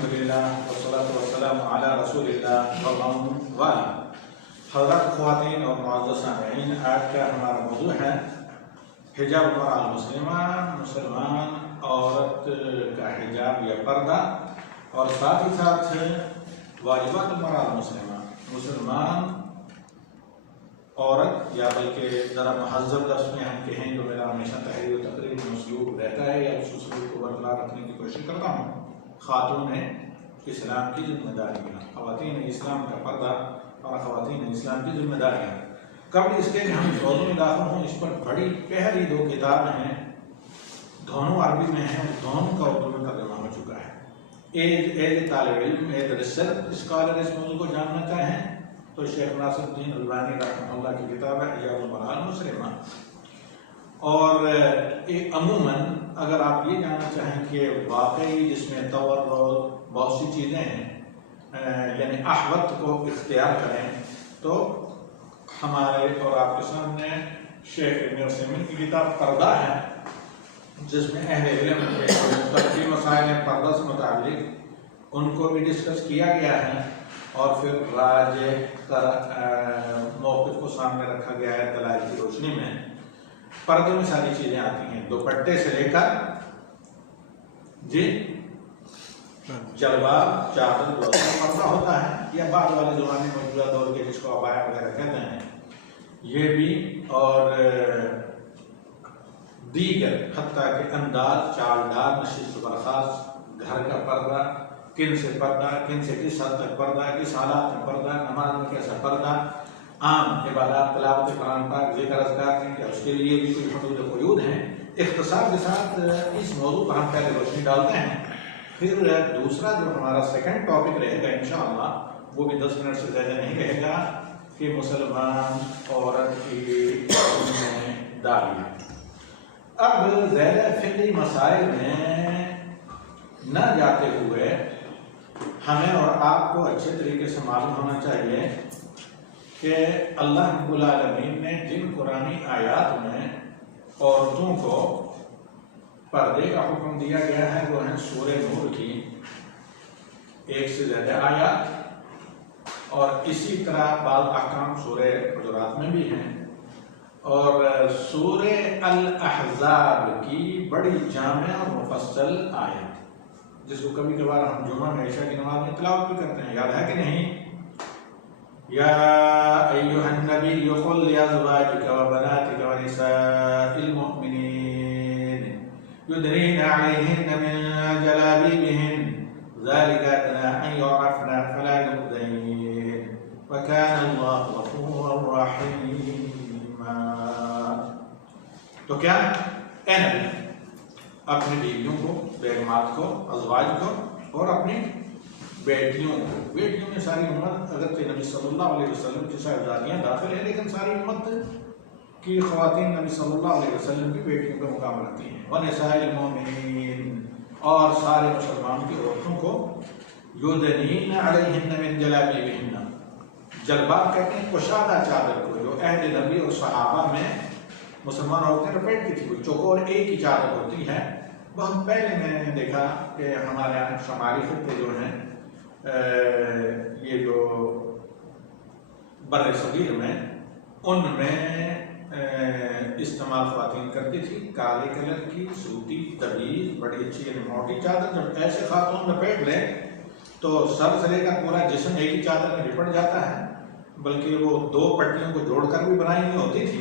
الحمدللہ والصلاۃ والسلام علی رسول اللہ ومن والہ۔ حضرات خواتین اور معزز سامعین، آج کا ہمارا موضوع ہے حجاب المرأة المسلمہ، مسلمان عورت کا حجاب یا پردہ، اور ساتھ ہی ساتھ واجبات المرأة المسلمہ، مسلمان عورت، یا بلکہ ذرا مہذب لفظ میں ہم کہیں جو میرا ہمیشہ تحریر و تقریر میں اسلوب رہتا ہے یا اس اسلوب کو برقرار رکھنے کی کوشش کرتا ہوں، خاتون اسلام کی ذمہ داریاں، خواتین اسلام کا پردہ اور خواتین اسلام کی ذمہ داریاں۔ قبل اس کے ہم اس موضوع میں داخل ہوں، اس پر بڑی پہلی دو کتابیں ہیں، دونوں عربی میں ہیں، دونوں کا اردو میں ترجمہ ہو چکا ہے۔ ایز طالب علم، ایز ریسرچ اسکالر اس موضوع کو جاننا چاہیں تو شیخ ناصر الدین البانی رحمہ اللہ کی کتاب ہے حجاب المرأة المسلمہ۔ اور عموماً اگر آپ یہ جاننا چاہیں کہ واقعی جس میں تورط بہت سی چیزیں ہیں، یعنی احوط کو اختیار کریں، تو ہمارے اور آپ کے سامنے شیخ ابن عثیمین کی کتاب پردہ ہے، جس میں اہل علم کے مختلف مسائل ہیں پردہ سے متعلق، ان کو بھی ڈسکس کیا گیا ہے، اور پھر راجح موقف کو سامنے رکھا گیا ہے دلائل کی روشنی میں۔ پردے میں ساری چیزیں آتی ہیں، دوپٹے سے لے کر جلباب، چادر، پردہ ہوتا ہے، یا بعد والے زمانے میں موجودہ دور کے جس کو عبایا وغیرہ کہتے ہیں، یہ بھی، اور دیگر حتیٰ کہ انداز، چالدار، نشست و برخاست، گھر کا پردہ، کن سے پردہ، کن سے کس حد تک پردہ، کس حالات میں پردہ، نماز میں کیسا پردہ، عام عبادات، تلاوت قرآن پاک، ذکر اذکار ہیں، کیا اس کے لیے بھی کوئی حدود و قیود ہیں۔ اختصار کے ساتھ اس موضوع پر ہم پہلے روشنی ڈالتے ہیں، پھر دوسرا جو ہمارا سیکنڈ ٹاپک رہے گا انشاءاللہ، وہ بھی 10 منٹ سے زیادہ نہیں رہے گا، کہ مسلمان عورت کی ذمہ داری۔ اب زیادہ فقہی مسائل میں نہ جاتے ہوئے ہمیں اور آپ کو اچھے طریقے سے معلوم ہونا چاہیے کہ اللہ رب العالمین نے جن قرآنی آیات میں عورتوں کو پردے کا حکم دیا گیا ہے، وہ ہیں سورہ نور کی 1 سے زیادہ آیات، اور اسی طرح بعض احکام سورہ حجرات میں بھی ہیں، اور سورہ الاحزاب کی بڑی جامع اور مفصل آیت، جس کو کبھی کبھار ہم جمعہ میں عشاء کی نماز میں تلاوت بھی کرتے ہیں، یاد ہے کہ نہیں؟ یا ایھا النبی قل لازواجک وبناتک ونساء المؤمنین یدنین علیہن من جلابیبہن ذلک ادنی ان یعرفن فلا یؤذین وکان اللہ غفورا رحیما۔ تو کیا اے نبی، اپنی بیویوں کو، بیگمات کو، ازواج کو، اور اپنی بیٹیوں میں ساری امت، اگرچہ نبی صلی اللہ علیہ وسلم کی صاحبزادیاں داخل ہیں، لیکن ساری امت کی خواتین نبی صلی اللہ علیہ وسلم کی بیٹیوں کا مقام رکھتی ہیں، وَنِسَاءِ الْمُؤْمِنِينَ، اور سارے مسلمان کی عورتوں کو یُدْنِینَ عَلَیْہِنَّ مِن جَلَابِیبِہِنَّ، جلباب کہتے ہیں کشادہ چادر کو، جو عہد نبی اور صحابہ میں مسلمان عورتیں لپیٹتی تھی، وہ چوکور ایک ہی چادر ہوتی ہے۔ بہت پہلے میں نے دیکھا کہ ہمارے یہاں شمالی خطے جو ہیں، یہ جو بر صغیر میں، ان میں استعمال خواتین کرتی تھی، کالے کلر کی سوتی طویل بڑی اچھی یعنی موٹی چادر، جب ایسے خاتون لپیٹ لے تو سر سے لے کر پورا جسم ایک ہی چادر میں لپٹ جاتا ہے، بلکہ وہ 2 پٹیوں کو جوڑ کر بھی بنائی ہوئی ہوتی تھی۔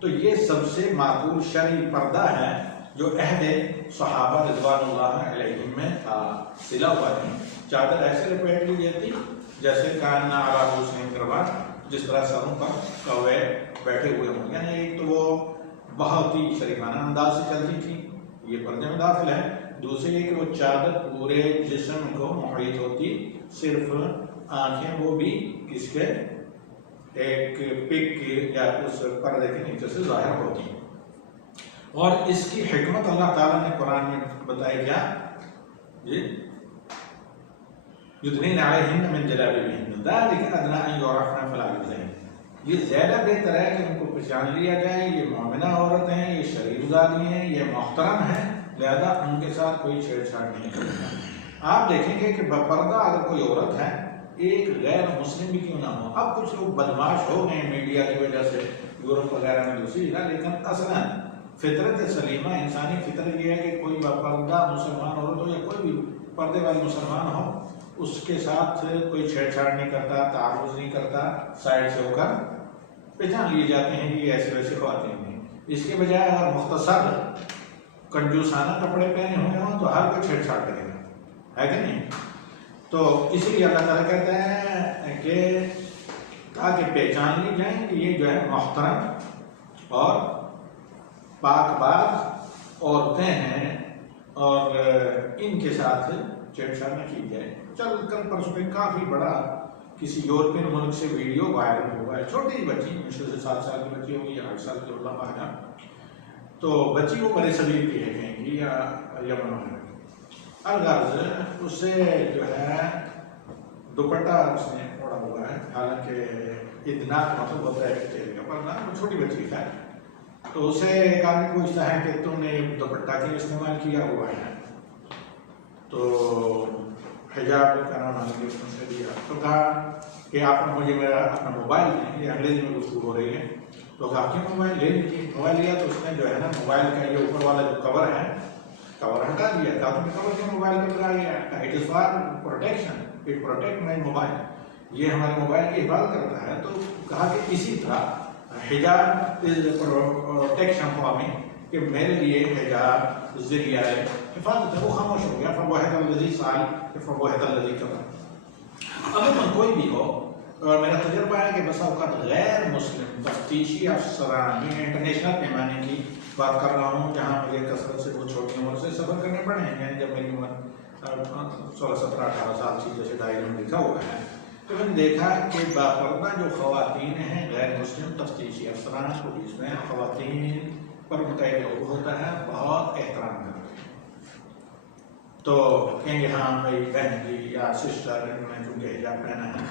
تو یہ سب سے معقول شرعی پردہ ہے جو عہد صحابہ رضوان اللہ علیہم میں تھا، سلا ہوا نہیں، چادر ایسے لپیٹ لی جاتی جیسے کاننا علی رؤوسہم کربات، جس طرح سروں پر کوے بیٹھے ہوئے ہوں، یعنی ایک تو وہ بہت ہی شریفانہ انداز سے چلتی تھی، یہ پردے میں داخل ہے۔ دوسری یہ کہ وہ چادر پورے جسم کو محیط ہوتی، صرف آنکھیں وہ بھی کس کے ایک پک یا اس پردے کے نیچے سے ظاہر ہوتی ہیں۔ اور اس کی حکمت اللہ تعالیٰ نے قرآن میں بتائی کیا؟ یدنین علیہن من جلابیبہن ذلک ادنی ان یعرفن فلا یؤذین، یہ زیادہ بہتر ہے کہ ان کو پہچان لیا جائے، یہ مومنہ عورت ہیں، یہ شریف زادی ہیں، یہ محترم ہیں، لہذا ان کے ساتھ کوئی چھیڑ چھاڑ نہیں کرنا۔ آپ دیکھیں گے کہ بپردہ اگر کوئی عورت ہے، ایک غیر مسلم بھی کیوں نہ ہو، اب کچھ لوگ بدماش ہو گئے میڈیا کی وجہ سے یورپ وغیرہ میں دوسری جگہ، لیکن اصلا فطرت سلیمہ انسانی فطرت یہ ہے کہ کوئی بپردہ مسلمان عورت ہو یا کوئی بھی پردے والی مسلمان ہو، اس کے ساتھ کوئی چھیڑ چھاڑ نہیں کرتا، تعارض نہیں کرتا، سائڈ سے ہو کر پہچان لیے جاتے ہیں کہ یہ ایسے ویسے خواتین ہیں۔ اس کے بجائے اگر مختصر کنجوسانہ کپڑے پہنے ہوئے ہوں تو ہر کوئی چھیڑ چھاڑ کرے گا، ہے کہ نہیں؟ تو اسی لیے اللہ تعالیٰ کہتے ہیں کہ تاکہ پہچان لی جائیں کہ یہ جو ہے محترم اور پاک باز عورتیں ہیں اور ان کے ساتھ چھیڑ چھاڑ نہ کی جائے۔ چل کل پرسوں میں کافی بڑا کسی یورپین ملک سے ویڈیو وائرل ہوا ہے، چھوٹی بچی مشکل سے 7 سال کی بچی ہوگی یا 8 سال کی، اللہ پاک، تو بچی کو بڑے صغیر کی ہے کہیں گی یا یمن میں، الغرض اس سے جو ہے دوپٹہ اس نے اوڑھا ہوا ہے، حالانکہ اتنا مطلب ہوتا ہے کہ چہرے کا پردہ، وہ چھوٹی بچی ہے، تو اسے ایک آدمی پوچھتا ہے کہ تم نے دوپٹہ کیوں استعمال کیا ہوا ہے، تو حجاب کا نام نے اس نے دیا، تو کہا کہ آپ نے مجھے میرا اپنا موبائل دیں، یہ انگریزی میں گفتگو ہو رہی ہے، تو کہا کہ موبائل لے لیجیے، موبائل لیا تو اس نے جو ہے نا موبائل کا یہ اوپر والا جو کور ہے کور ہٹا دیا، کہا تم نے کور کیوں موبائل پہ لگا لیا، it is for protection, it protect my mobile, یہ ہمارے موبائل کی حفاظت کرتا ہے، تو کہا کہ اسی طرح حجاب از پروٹیکشن فار می، کہ میرے لیے حجاب ذریعہ حفاظت ہے، وہ خاموش ہو گیا، فبہت الذی سأل فبہت الذی کفر۔ عموماً کوئی بھی ہو، اور میرا تجربہ ہے کہ بسا اوقات غیر مسلم تفتیشی افسران، میں انٹرنیشنل پیمانے کی بات کر رہا ہوں جہاں مجھے کثرت سے بہت چھوٹی عمر سے سفر کرنے پڑے ہیں، یعنی جب میری عمر 16 17 18 سال تھی، جیسے ڈائری میں لکھا ہوا ہے، تو میں نے دیکھا کہ باپردہ جو خواتین ہیں غیر مسلم تفتیشی افسران پولیس میں خواتین پر متعلق ہوتا ہے، بہت احترام کرتے ہیں، تو کہیں گے ہاں بھائی بہن جی یا سسٹر انہوں نے چونکہ حجاب پہنا ہے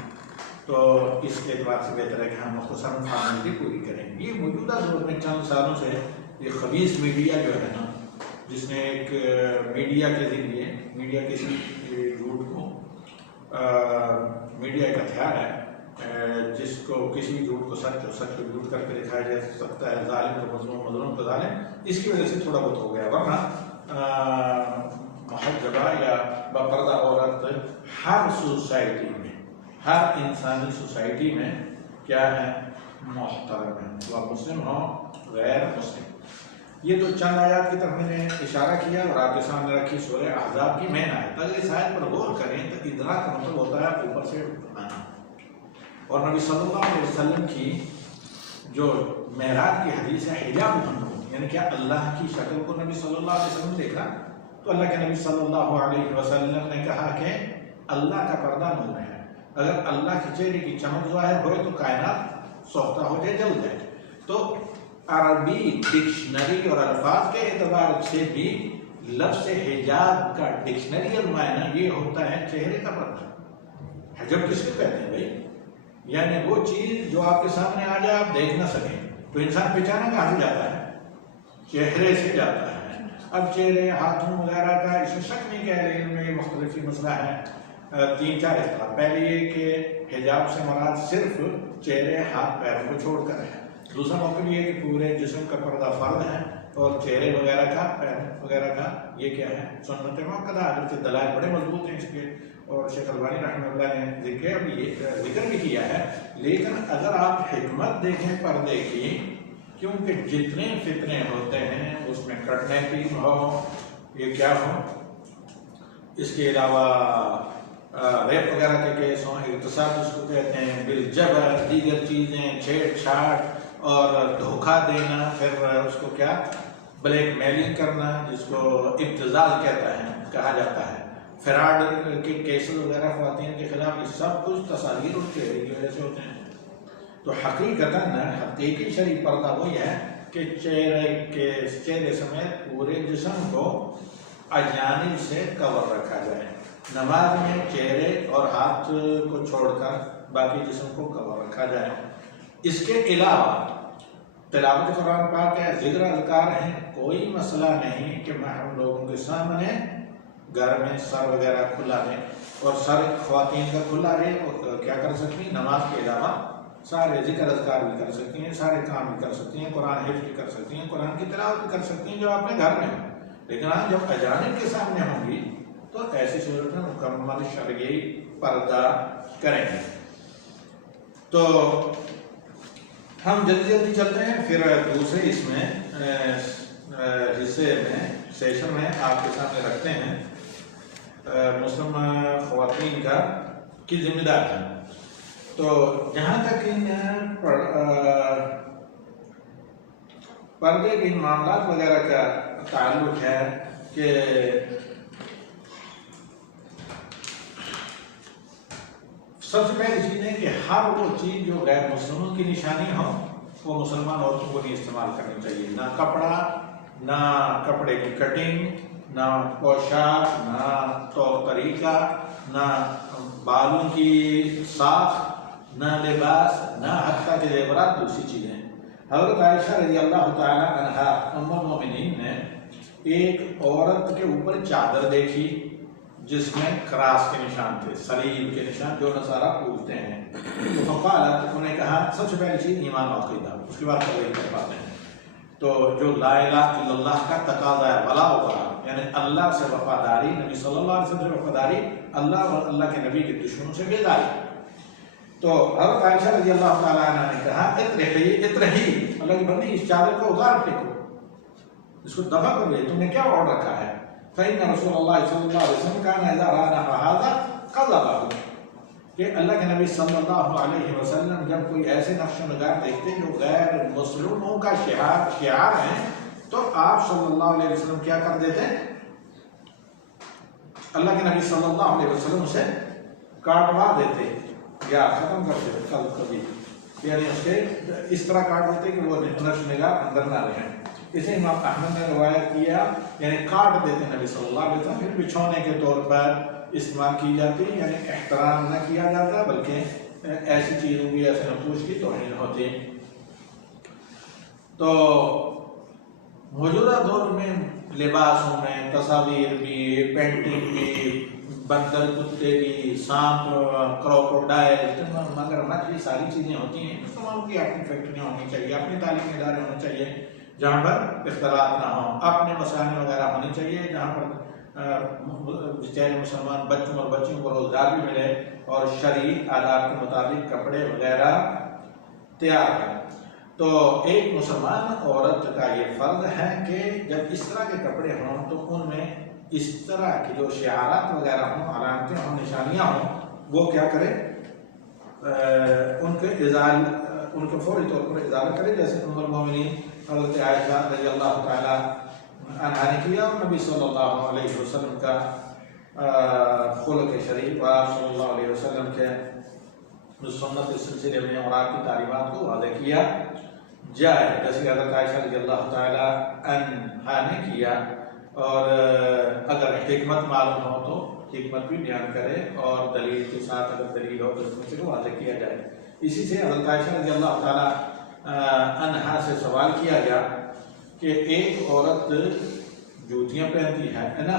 تو اس کے اعتبار سے بہتر ہے کہ ہم مختصر فارمیلٹی پوری کریں گے۔ یہ موجودہ دور میں چند سالوں سے یہ خبیث میڈیا جو ہے نا، جس نے ایک میڈیا کے ذریعے میڈیا کسی جھوٹ کو میڈیا ایک ہتھیار ہے جس کو کسی بھی جھوٹ کو سچ اور سچ کو جھوٹ کر کے دکھایا جا سکتا ہے، ظالم کو مظلوم، مظلوم کو ظالم، اس کی وجہ سے تھوڑا بہت ہو گیا، ورنہ محجبہ یا باپردہ عورت ہر سوسائٹی میں، ہر انسانی سوسائٹی میں کیا ہے، محترم ہے، وہ مسلم ہو غیر مسلم۔ یہ تو چند آیات کی طرف میں نے اشارہ کیا اور آپ کے سامنے رکھی سورہ احزاب کی مین آیت، اگر اس آیت پر غور کریں تو ادراک کا مطلب ہوتا ہے اوپر سے آنا، اور نبی صلی اللہ علیہ وسلم کی جو معراج کی حدیث ہے حجاب محمد، یعنی کہ اللہ کی شکل کو نبی صلی اللہ علیہ وسلم دیکھا تو اللہ کے نبی صلی اللہ علیہ وسلم نے کہا کہ اللہ کا پردہ نور ہے، اگر اللہ کے چہرے کی چمک ظاہر ہوئے تو کائنات سوختہ ہو جائے، جل جائے۔ تو عربی ڈکشنری اور الفاظ کے اعتبار سے بھی لفظ حجاب کا ڈکشنری معنی یہ ہوتا ہے چہرے کا پردہ۔ حجاب کس کو کہتے ہیں بھائی؟ یعنی وہ چیز جو آپ کے سامنے آ جائے آپ دیکھ نہ سکیں، تو انسان پہچانا کہاں سے جاتا ہے؟ چہرے سے جاتا ہے۔ اب چہرے، ہاتھوں وغیرہ کا اس میں شک نہیں کہ علم میں یہ مختلف مسئلہ ہے، 3-4 اختلاف۔ پہلے یہ کہ حجاب سے مراد صرف چہرے، ہاتھ، پیروں کو چھوڑ کر ہے، دوسرا موقع یہ ہے کہ پورے جسم کا پردہ فرض ہے اور چہرے وغیرہ کا، پیر وغیرہ کا یہ کیا ہے، سنت مؤکدہ۔ اگرچہ دلائل بڑے مضبوط ہیں اس کے، اور شیخ البانی رحمہ اللہ نے ذکر بھی کیا ہے، لیکن اگر آپ حکمت دیکھیں پردے کی، کیونکہ جتنے فتنے ہوتے ہیں اس میں کڈنیپنگ ہو، یہ کیا ہو، اس کے علاوہ ریپ وغیرہ کے کیس ہوں، اغتصاب جس کو کہتے ہیں، بالجبر، دیگر چیزیں، چھیڑ چھاڑ اور دھوکہ دینا، پھر اس کو کیا بلیک میلنگ کرنا جس کو ابتذال کہا جاتا ہے، فراڈ کے کیسز وغیرہ خواتین کے خلاف، یہ سب کچھ تصاویر اور چہرے کی وجہ سے ہوتے ہیں۔ تو حقیقتاً حقیقی شرعی پردہ وہی ہے کہ چہرے سمیت پورے جسم کو اجانب سے کور رکھا جائے۔ نماز میں چہرے اور ہاتھ کو چھوڑ کر باقی جسم کو کور رکھا جائے۔ اس کے علاوہ تلاوت قرآن پاک ہے، ذکر اذکار ہیں، کوئی مسئلہ نہیں کہ محرم لوگوں کے سامنے گھر میں سر وغیرہ کھلا ہے اور سر خواتین کا کھلا ہے، وہ کیا کر سکتی ہیں؟ نماز کے علاوہ سارے ذکر اذکار بھی کر سکتی ہیں، سارے کام بھی کر سکتی ہیں، قرآن حفظ بھی کر سکتی ہیں، قرآن کی تلاوت بھی کر سکتی ہیں جو اپنے گھر میں ہو۔ لیکن آج جب اجانب کے سامنے ہوں گی تو ایسی صورت میں مکمل شرعی پردہ کریں گے۔ تو ہم جلدی جلدی چلتے ہیں، پھر دوسرے اس میں حصے میں سیشن میں آپ کے سامنے رکھتے ہیں مسلم خواتین کی ذمہ داری ہے۔ تو جہاں تک ان پردے کے معاملات وغیرہ کا تعلق ہے کہ سب سے پہلی چیز ہے کہ ہر وہ چیز جو غیر مسلموں کی نشانی ہو وہ مسلمان عورتوں کو نہیں استعمال کرنی چاہیے، نہ کپڑا، نہ کپڑے کی کٹنگ، نہ پوشاک، نہ طور طریقہ، نہ بالوں کی ساخت، نہ لباس، نہ حتیٰ کہ زیورات، دوسری چیزیں۔ حضرت عائشہ رضی اللہ تعالی عنہا ام المومنین نے ایک عورت کے اوپر چادر دیکھی جس میں کراس کے نشان تھے، صلیب کے نشان جو نصارہ پوجتے ہیں۔ تو فقالت، انہوں نے کہا سب سے پہلی چیز ایمان و عقیدہ، اس کے بعد توحید کر پاتے ہیں۔ تو جو لا الہ الا اللہ کا تقاضا ہے، ولا وبرا، یعنی اللہ سے وفاداری، نبی صلی اللہ علیہ وسلم سے وفاداری، اللہ اور اللہ کے نبی کے دشمنوں سے بیداری۔ تو حضرت عائشہ رضی اللہ تعالیٰ عنہ نے کہا اطرحی، اللہ کی بندی اس چادر کو اتار پھینکو، اس کو دفع کر دے، تم نے کیا اوڑھ رکھا ہے؟ فإن رسول اللہ صلی اللہ علیہ وسلم كان اذا رأى نحو هذا قلبه، کہ اللہ کے نبی صلی اللہ علیہ وسلم جب کوئی ایسے نقش و نگار دیکھتے جو غیر مسلموں کا شعار ہیں تو آپ صلی اللہ علیہ وسلم کیا کر دیتے؟ اللہ کے نبی صلی اللہ علیہ وسلم اسے کاٹوا دیتے یا ختم کر دیتے، کبھی یعنی اس کے اس طرح کاٹ دیتے کہ وہ نقش نگار اندر نہ رہیں۔ اسے امام احمد نے روایت کیا، یعنی کاٹ دیتے نبی صلی اللہ علیہ وسلم، پھر بچھونے کے طور پر استعمال کی جاتی، یعنی احترام نہ کیا جاتا بلکہ ایسی چیزوں کی، ایسے نقوش کی توہین ہوتی۔ تو موجودہ دور میں لباسوں میں تصاویر بھی، پینٹنگ بھی، بندر کتے بھی، سانپ، کروکوڈائل، مگرمچھ بھی ساری چیزیں ہوتی ہیں۔ مسلمانوں کی اپنی فیکٹریاں ہونی چاہیے، اپنی تعلیمی ادارے ہونے چاہیے جہاں پر اختلاط نہ ہوں، اپنے مسانے وغیرہ ہونے چاہیے جہاں پر بیچارے مسلمان بچوں اور بچیوں کو روزگار بھی ملے اور شرعی آداب کے مطابق کپڑے وغیرہ تیار کریں۔ تو ایک مسلمان عورت کا یہ فرض ہے کہ جب اس طرح کے کپڑے ہوں تو ان میں اس طرح کی جو شعارات وغیرہ ہوں، علامتیں ہوں، نشانیاں ہوں، وہ کیا کرے؟ ان کے فوری طور پر ازالہ کرے، جیسے ام المومنین حضرت عائشہ رضی اللہ تعالی عنہا نے کیا، اور نبی صلی اللہ علیہ وسلم کا خلق شریف اور آپ صلی اللہ علیہ وسلم کے سنت کے سلسلے میں اور آپ کی تعلیمات کو واضح کیا جائے، جیسے حضرت عائشہ رضی اللہ تعالی عنہا نے کیا۔ اور اگر حکمت معلوم ہو تو حکمت بھی بیان کرے اور دلیل کے ساتھ اگر دلیل ہو تو اس میں سے واضح کیا جائے۔ اسی سے حضرت عائشہ رضی اللہ تعالی عنہا سے سوال کیا گیا کہ ایک عورت جوتیاں پہنتی ہے نا،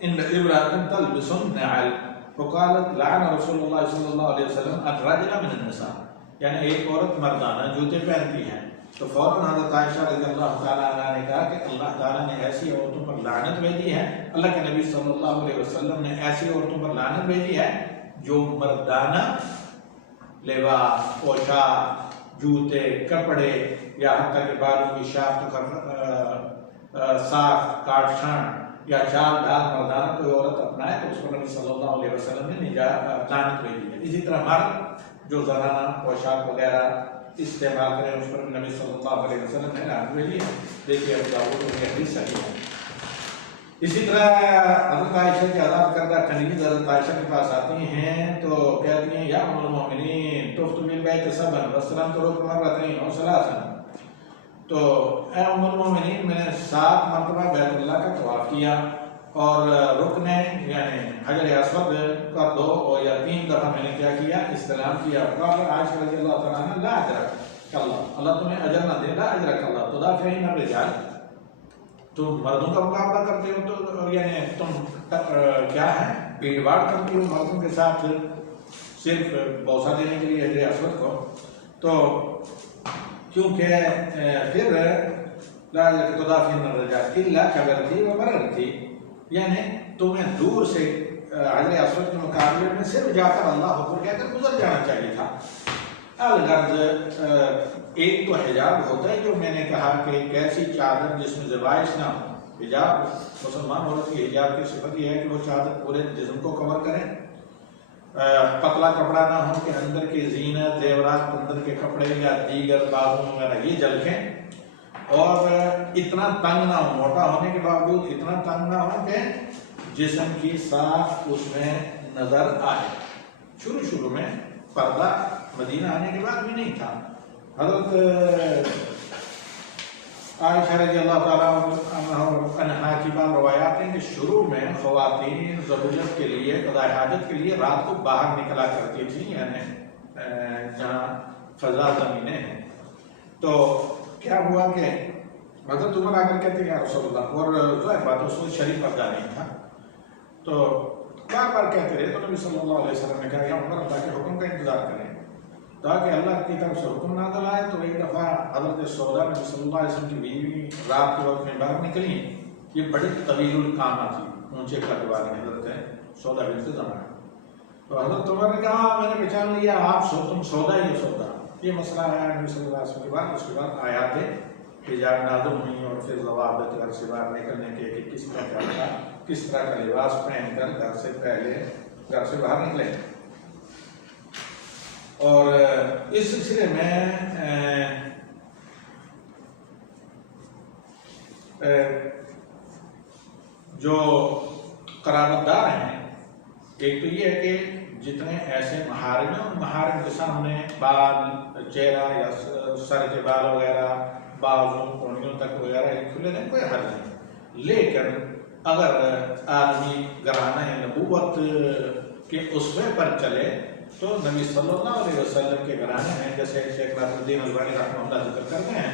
ان امرأة تلبس النعل، فقالت لعن رسول اللہ صلی اللہ علیہ وسلم الرجل من النساء، یعنی ایک عورت مردانہ جوتے پہنتی ہے تو فوراً حضرت عائشہ رضی اللہ تعالیٰ عنہ نے کہا کہ اللہ تعالیٰ نے ایسی عورتوں پر لعنت بھیجی ہے، اللہ کے نبی صلی اللہ علیہ وسلم نے ایسی عورتوں پر لعنت بھیجی ہے جو مردانہ لباس، پوشاک، جوتے، کپڑے یا حتیٰ کہ بالوں کی شافت ساخت، کاٹ چھانٹ یا چال ڈال مردانہ کوئی عورت اپنائے تو اس پر نبی صلی اللہ علیہ وسلم نے لعنت بھیجی ہے۔ اسی طرح مرد جو زنانہ پوشاک وغیرہ استعمال کریں اس پر نبی صلی اللہ علیہ وسلم نے لعنت بھیجی ہے۔ دیکھیے ابو داؤد میں یہ حدیث صحیح ہے۔ اسی طرح حضرت عائشہ کی آزاد کردہ کنیز حضرت عائشہ کے پاس آتی ہیں تو کہتی ہیں یا ام المومنین طفت بالبیت سبعا واستلمت رکن مرتين او ثلاثا، تو اے ام المومنین میں نے 7 مرتبہ بیت اللہ کا طواف کیا اور رکن یعنی حجر اسود کا 2 یا 3 دفعہ میں نے کیا کیا؟ استلام کیا۔ قال عائشہ رضی اللہ تعالیٰ عنہ لا اجرک اللہ، اللہ تمہیں اجر نہ دے، لا اجرک اللہ تدافعین الرجال، تم مردوں کا مقابلہ کرتے ہو تو یعنی تم کیا ہے بھیڑ بھاڑ کرتی ہو مردوں کے ساتھ صرف بوسہ دینے کے لیے حجر اسود کو. تو کیونکہ پھر لا تدافعن الرجال الا كبرتي ومررتي، یعنی تمہیں دور سے حجر اسود کے مقابلے میں صرف جا کر اللہ اکبر کہہ کر گزر جانا چاہیے تھا. الغرض ایک تو حجاب ہوتا ہے جو میں نے کہا کہ ایک ایسی چادر جس میں زوائش نہ ہو. حجاب مسلمان عورت کی حجاب کی صفت یہ ہے کہ وہ چادر پورے جسم کو کور کریں، پتلا کپڑا نہ ہو کہ اندر کی زینت زیورات اندر کے کپڑے یا دیگر بازو وغیرہ یہ جھلکیں، اور اتنا تنگ نہ ہو، موٹا ہونے کے باوجود اتنا تنگ نہ ہو کہ جسم کی ساخت اس میں نظر آئے. شروع میں پردہ مدینہ آنے کے بعد بھی نہیں تھا. حضرت عائشہ رضی اللہ تعالیٰ عنہا کی بعض روایات ہیں کہ شروع میں خواتین ضرورت کے لیے قضاء حاجت کے لیے رات کو باہر نکلا کرتی تھیں، یعنی جہاں فضا زمینیں ہیں. تو کیا ہوا کہ حضرت عمر آ کر کہتے ہیں یا رسول اللہ، اور ظاہر بات اس وقت شریف پردہ نہیں تھا، تو بار بار کہتے رہے. تو نبی صلی اللہ علیہ وسلم نے کہا یا عمر اللہ کے حکم کا انتظار کریں تاکہ اللہ کی طرف سے حکم نازل آئے. تو ایک دفعہ حضرت سودا نبی صلی اللہ علیہ وسلم کی بیوی رات کے وقت میں باہر نکلی. یہ بڑی طویل القامہ تھی، اونچے قد والی حضرت سودا بنت زمعہ. تو حضرت عمر نے کہا میں نے پہچان لیا آپ تم سودا ہی ہو سودا. یہ مسئلہ آیا نبی صلی اللہ علیہ وسلم کے بعد. اس کے بعد آیاتیں حجاب نازل ہوئی اور پھر ضوابط گھر سے باہر نکلنے کے کہ کس طرح کا تھا، کس طرح کا لباس پہن کر گھر سے پہلے گھر سے باہر نکلے. اور اس سلسلے میں جو قرابت دار ہیں، ایک تو یہ ہے کہ جتنے ایسے محارم ہیں ان محارم کے سامنے بال، چہرہ یا سر کے بال وغیرہ، بازوں کونیوں تک وغیرہ کھلے رہیں، کوئی حرج نہیں. لیکن اگر آدمی گرانہ نبوت کے اسوے پر چلے تو نبی صلی اللہ علیہ وسلم کے گھرانے میں، جیسے شیخ ناصر الدین البانی رحمہ اللہ ذکر کرتے ہیں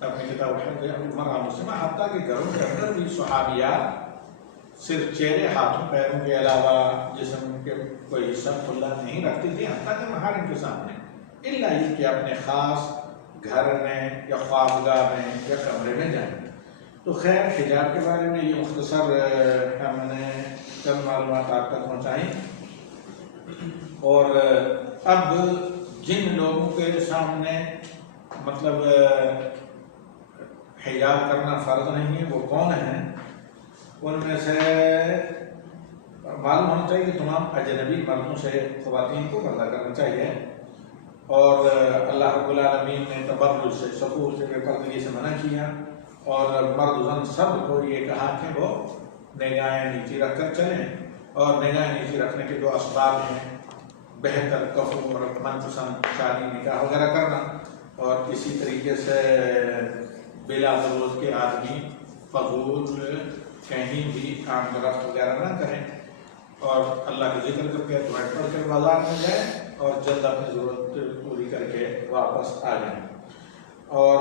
اپنی کتاب المرأة المسلمہ، حتیٰ کہ گھروں کے اندر بھی صحابیات صرف چہرے ہاتھوں پیروں کے علاوہ جسم کے کوئی حصہ کھلا نہیں رکھتی تھی، حتیٰ کہ محارم کے سامنے، الا یہ کہ اپنے خاص گھر میں یا خوابگاہ میں یا کمرے میں جائیں. تو خیر حجاب کے بارے میں یہ مختصر ہم نے چند معلومات آپ تک پہنچائیں. اور اب جن لوگوں کے سامنے مطلب حجاب کرنا فرض نہیں ہے وہ کون ہیں؟ ان میں سے معلوم ہونا چاہیے کہ تمام اجنبی مردوں سے خواتین کو پردہ کرنا چاہیے. اور اللہ رب العالمین نے تبرج سے، سفور سے، بے پردگی سے منع کیا، اور مرد زن سب کو یہ کہا کہ وہ نگاہیں نیچی رکھ کر چلیں. اور نگاہیں نیچی رکھنے کے جو اسباب ہیں، بہتر کفو اور من پسند شادی نکاح وغیرہ کرنا، اور اسی طریقے سے بلا ضرورت کے آدمی فضول کہیں بھی کام درخت وغیرہ نہ کریں، اور اللہ کا ذکر کر کے دعائیں پڑھ کر بازار میں جائیں اور جلد اپنی ضرورت پوری کر کے واپس آ جائیں. اور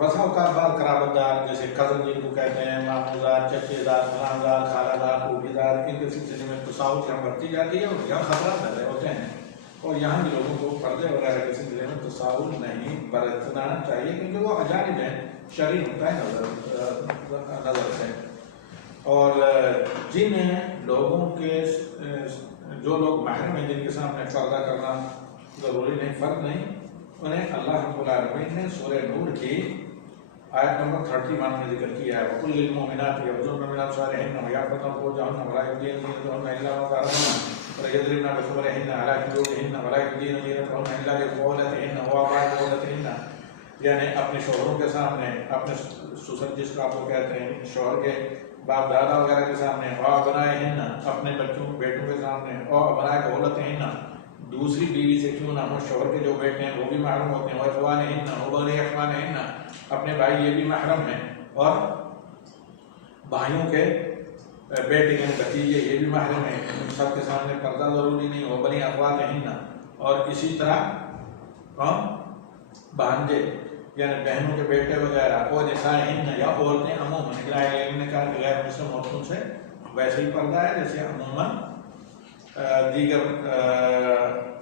بسا اوقات بعض قرابت دار جیسے کزن جن کو کہتے ہیں، ماموں دار، چچے دار، فلاں دار، خالہ دار، پھوپھی دار، ان کے سلسلے میں تصاوت یہاں برتی جاتی ہے اور یہاں خطرات پیدا ہوتے ہیں. اور یہاں بھی لوگوں کو پردے وغیرہ کے سلسلے میں تصاوت نہیں برتنا چاہیے، کیونکہ وہ اجانب ہیں، شرعی ہوتا ہے نظر سے. اور جن لوگوں کے جو لوگ محرم ہیں، جن کے سامنے پردہ کرنا ضروری نہیں، فرض نہیں، انہیں اللہ رب العالمین نے سورہ نور کی آیت نمبر 31 میں ذکر کیا ہے. وَقُلْ لِلْمُؤْمِنَاتِ يَغْضُضْنَ مِنْ أَبْصَارِهِنَّ وَيَحْفَظْنَ فُرُوجَهُنَّ وَلَا يُبْدِينَ زِينَتَهُنَّ إِلَّا مَا ظَهَرَ مِنْهَا وَيَضْرِبْنَ بِخُمُرِهِنَّ عَلَى جُيوبِهِنَّ وَلَا يُبْدِينَ زِينَتَهُنَّ إِلَّا لِبُعُولَتِهِنَّ وَآبَاءِ بُعُولَتِهِنَّ، یعنی اپنے شوہروں کے سامنے، اپنے سسر جس کو آپ کو کہتے ہیں، شوہر کے باپ دادا وغیرہ کے سامنے، وَأَبْنَائِهِنَّ اپنے بچوں بیٹوں کے سامنے، وَأَبْنَاءِ بُعُولَتِهِنَّ دوسری بیوی سے کیوں نہ ہو، شوہر کے جو بیٹے ہیں وہ بھی محرم ہوتے ہیں، وَإِخْوَانِهِنَّ وَبَنِي إِخْوَانِهِنَّ اپنے بھائی یہ بھی محرم ہیں، اور بھائیوں کے بیٹے یعنی بھتیجے یہ بھی محرم ہیں، ان سب کے سامنے پردہ ضروری نہیں ہو، بنی اخواتہن، اور اسی طرح بھانجے یعنی بہنوں کے بیٹے وغیرہ، اور نسائہن یا عورتیں عموماً، نے کہا کہ غیر مسلم عورتوں سے ویسے ہی پردہ ہے جیسے عموماً دیگر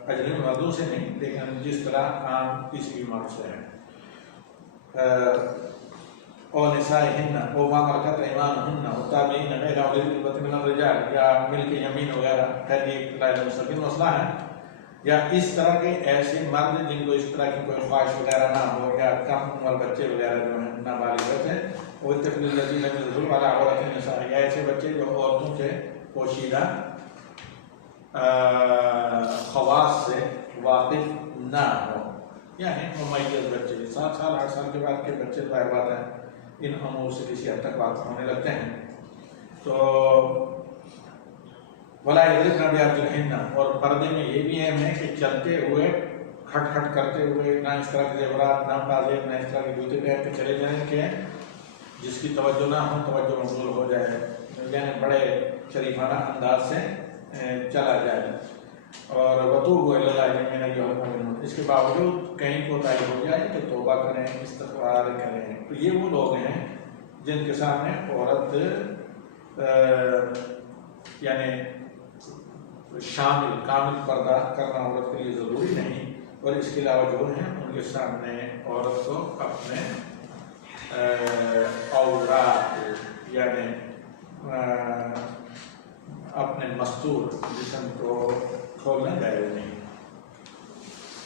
اجنبی مردوں سے نہیں، لیکن جس طرح عام کسی بھی مرد سے ہے۔ اور نسائہن او ما ملکت ایمانہن والتابعین غیر اولی الاربۃ من الرجال، یا ملک یمین وغیرہ، خیر یہ غیر مستقل مسئلہ ہے، یا اس طرح کے ایسے مرد جن کو اس طرح کی کوئی خواہش وغیرہ نہ ہو، یا کم عمر بچے وغیرہ جو ہیں نابالغ بچے، وہ طفل الذین لم یظہروا علی عورۃ النساء، یا ایسے بچے جو عورتوں کے پوشیدہ خواص سے واقف نہ ہو، یعنی ممیز بچے 7 سال 8 سال کے بعد کے بچے ظاہر بات ہے ان امور سے کسی حد تک واقف ہونے لگتے ہیں۔ تو ولا یضربن بارجلہن، اور پردے میں یہ بھی اہم ہے کہ چلتے ہوئے کھٹ کھٹ کرتے ہوئے نہ اس طرح کے زیورات، نہ پازیب، نہ اس طرح کے جوتے پہن کے چلے جائیں کہ جس کی توجہ نہ ہو، توجہ مبذول ہو جائے، یعنی بڑے شریفانہ انداز سے چلا جائے۔ اور وتوبوا الی اللہ جميعا ایھا المؤمنون، اس کے باوجود کہیں کوتاہی ہو جائے تو توبہ کریں، استغفار کریں۔ تو یہ وہ لوگ ہیں جن کے سامنے عورت یعنی شامل کامل پردہ کرنا عورت کے لیے ضروری نہیں، اور اس کے علاوہ جو ہیں ان کے سامنے عورت کو اپنے عورات یعنی اپنے مستور جسم کو کھولنا جائز نہیں،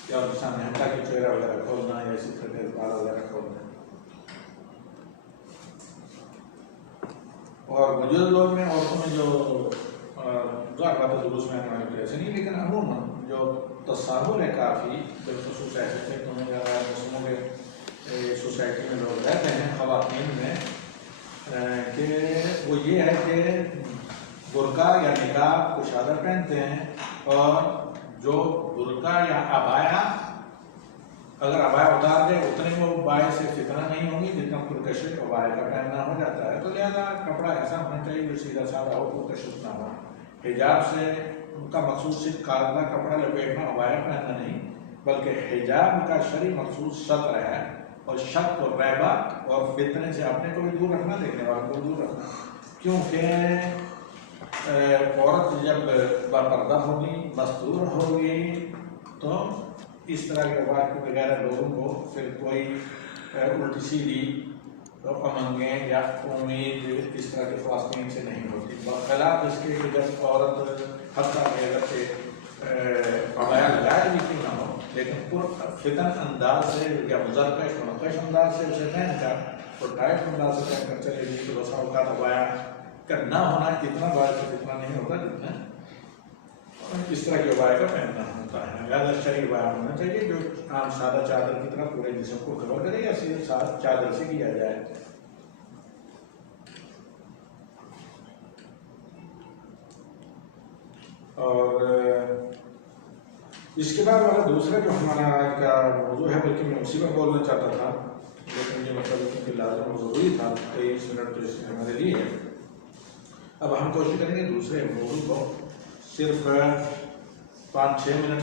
یا ان کے سامنے حتیٰ کہ چہرہ وغیرہ کھولنا یا اسی طرح کے بال وغیرہ کھولنا۔ اور موجودہ دور میں عورتوں میں جو ظاہر بات ہے دروس میں ہمارے لیے ایسے نہیں، لیکن عموماً جو تصور ہے کافی بالخصوص ایسے خطوں میں یا غیر مسلموں کے سوسائٹی میں لوگ رہتے ہیں خواتین میں، کہ وہ یہ ہے کہ برقع یا نقاب کشادہ پہنتے ہیں، اور جو برقع یا عبایا اگر عبایا اتار دے اتنے وہ باعث فتنہ نہیں ہوگی جتنا پرکشش عبایا کا پہننا ہو جاتا ہے۔ تو لہٰذا کپڑا ایسا ہونا چاہیے جو سیدھا سادہ ہو، پرکشش نہ ہو۔ حجاب سے ان کا مقصود صرف کالا کپڑا لپیٹنا عبایا پہننا نہیں، بلکہ حجاب کا شرعی مقصود ستر ہے، اور شک و ریبہ اور فتنے سے اپنے کو بھی دور رکھنا، دیکھنے والوں کو دور رکھنا، کیونکہ عورت جب باپردہ ہوگی، مستور ہوگی، تو اس طرح کے واقع وغیرہ لوگوں کو پھر کوئی الٹی سیدھی امنگیں یا امید اس طرح کے خواتین سے نہیں ہوتی، بخلاف اس کے کہ جب عورت حتیٰ کہ اگر سے عبایا لگائے بھی کیوں نہ ہو، لیکن پر فتن انداز سے یا مزرکش منقش انداز سے اسے پہن کر اور ٹائٹ انداز سے پہن کر چلے گی تو بسا اوقات عبایا کا نہ ہونا اتنا باعث اتنا نہیں ہوتا جتنا اس طرح کے عبایا کا پہننا ہوتا ہے۔ لہٰذا شرعی عبایا ہونا چاہیے جو عام سادہ چادر کی طرح پورے جسم کو کور کرے، یا صرف چادر سے کیا جائے۔ اور اس کے بعد والا دوسرا جو ہمارا آج کا موضوع ہے، بلکہ میں اسی پر بولنا چاہتا تھا، لیکن یہ مطلب کیونکہ لازم اور ضروری تھا، 23 منٹ تو اس میں ہمارے لیے ہے۔ اب ہم کوشش کریں گے دوسرے موضوع کو صرف 5-6 منٹ